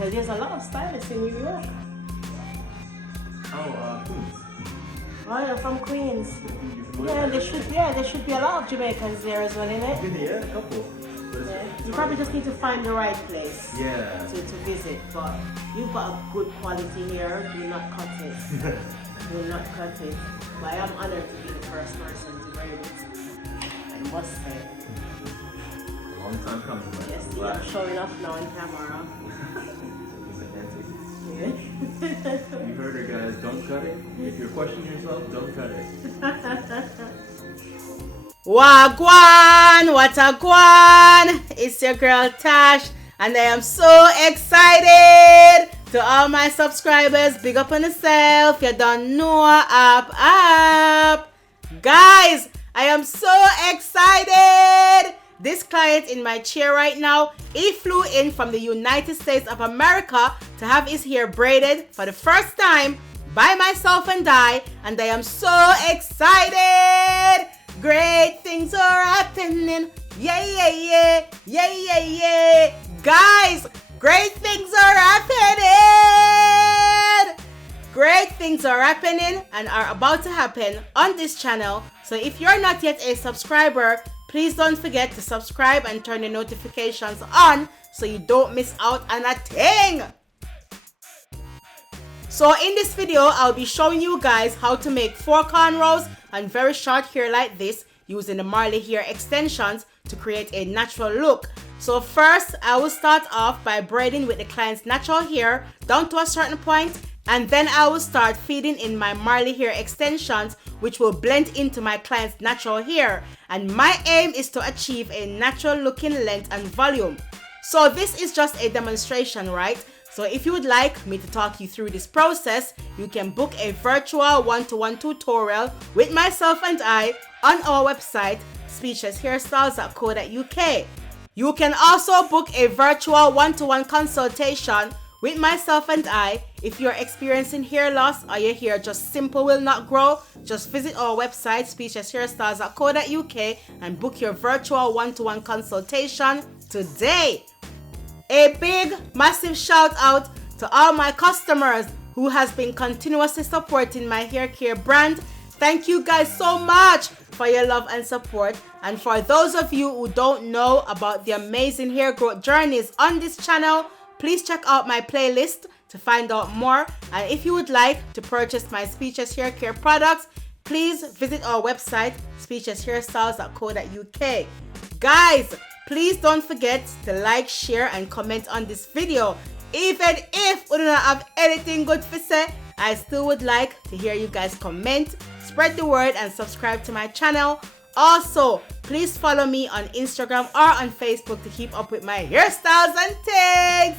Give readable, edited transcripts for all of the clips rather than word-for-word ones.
Well, there's a lot of stylists in New York. Oh, Queens. Oh, you're from Queens. You from Yeah, there should be a lot of Jamaicans there as well, innit? Yeah, a couple. Yeah. You probably just need to find the right place to visit, but you've got a good quality here. Do not cut it. Do not cut it. But I am honored to be the first person to braid it. I must say. Long time coming. Yes, I'm showing off now on camera. Yeah. You heard her, guys. Don't cut it. If you're questioning yourself, don't cut it. Wagwan! What a guan! It's your girl Tash, and I am so excited to all my subscribers. Big up on yourself. You don't know up. Guys, I am so excited. This client in my chair right now, he flew in from the United States of America to have his hair braided for the first time by myself and I am so excited. Great things are happening. Yeah. Guys, great things are happening. Great things are happening and are about to happen on this channel. So if you're not yet a subscriber, please don't forget to subscribe and turn the notifications on so you don't miss out on a thing. So in this video, I'll be showing you guys how to make 4 cornrows and very short hair like this using the Marley hair extensions to create a natural look. So first, I will start off by braiding with the client's natural hair down to a certain point, and then I will start feeding in my Marley hair extensions, which will blend into my client's natural hair. And my aim is to achieve a natural looking length and volume. So this is just a demonstration, right? So if you would like me to talk you through this process, you can book a virtual one-to-one tutorial with myself and I on our website, speechlesshairstyles.co.uk. You can also book a virtual one-to-one consultation with myself and I if you're experiencing hair loss or your hair just simple will not grow. Just visit our website, speechlesshairstyles.co.uk, and book your virtual one-to-one consultation today. A big, massive shout out to all my customers who has been continuously supporting my hair care brand. Thank you guys so much for your love and support. And for those of you who don't know about the amazing hair growth journeys on this channel, please check out my playlist to find out more. And if you would like to purchase my Speechless Hair Care products, please visit our website, speechlesshairstyles.co.uk. Guys, please don't forget to like, share, and comment on this video. Even if we do not have anything good to say, I still would like to hear you guys comment, spread the word, and subscribe to my channel. Also, please follow me on Instagram or on Facebook to keep up with my hairstyles and things.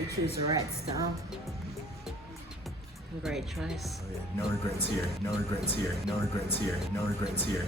You choose the right style. Great choice. Oh yeah, no regrets here, no regrets here, no regrets here, no regrets here.